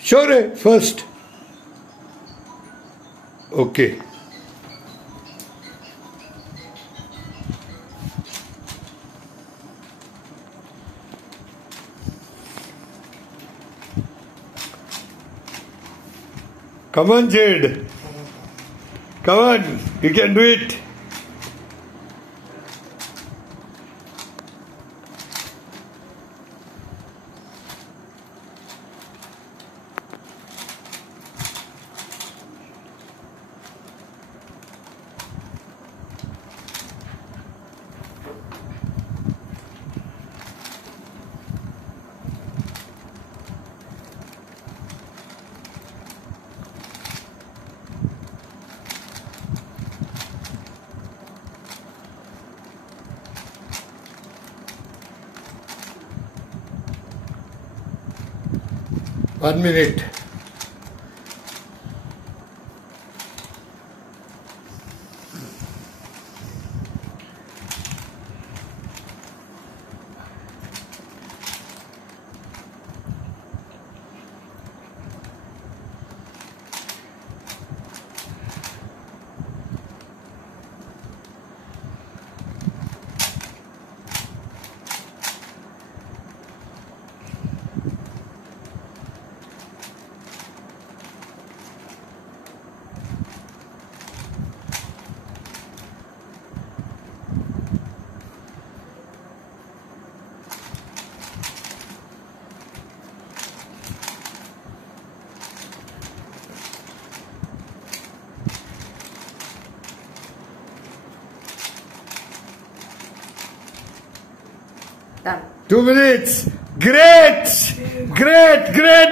Sure, first. Okay. Come on, Jade. Come on, you can do it. One minute. Done. 2 minutes. Great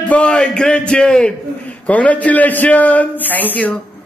boy, great Jade. Congratulations. Thank you.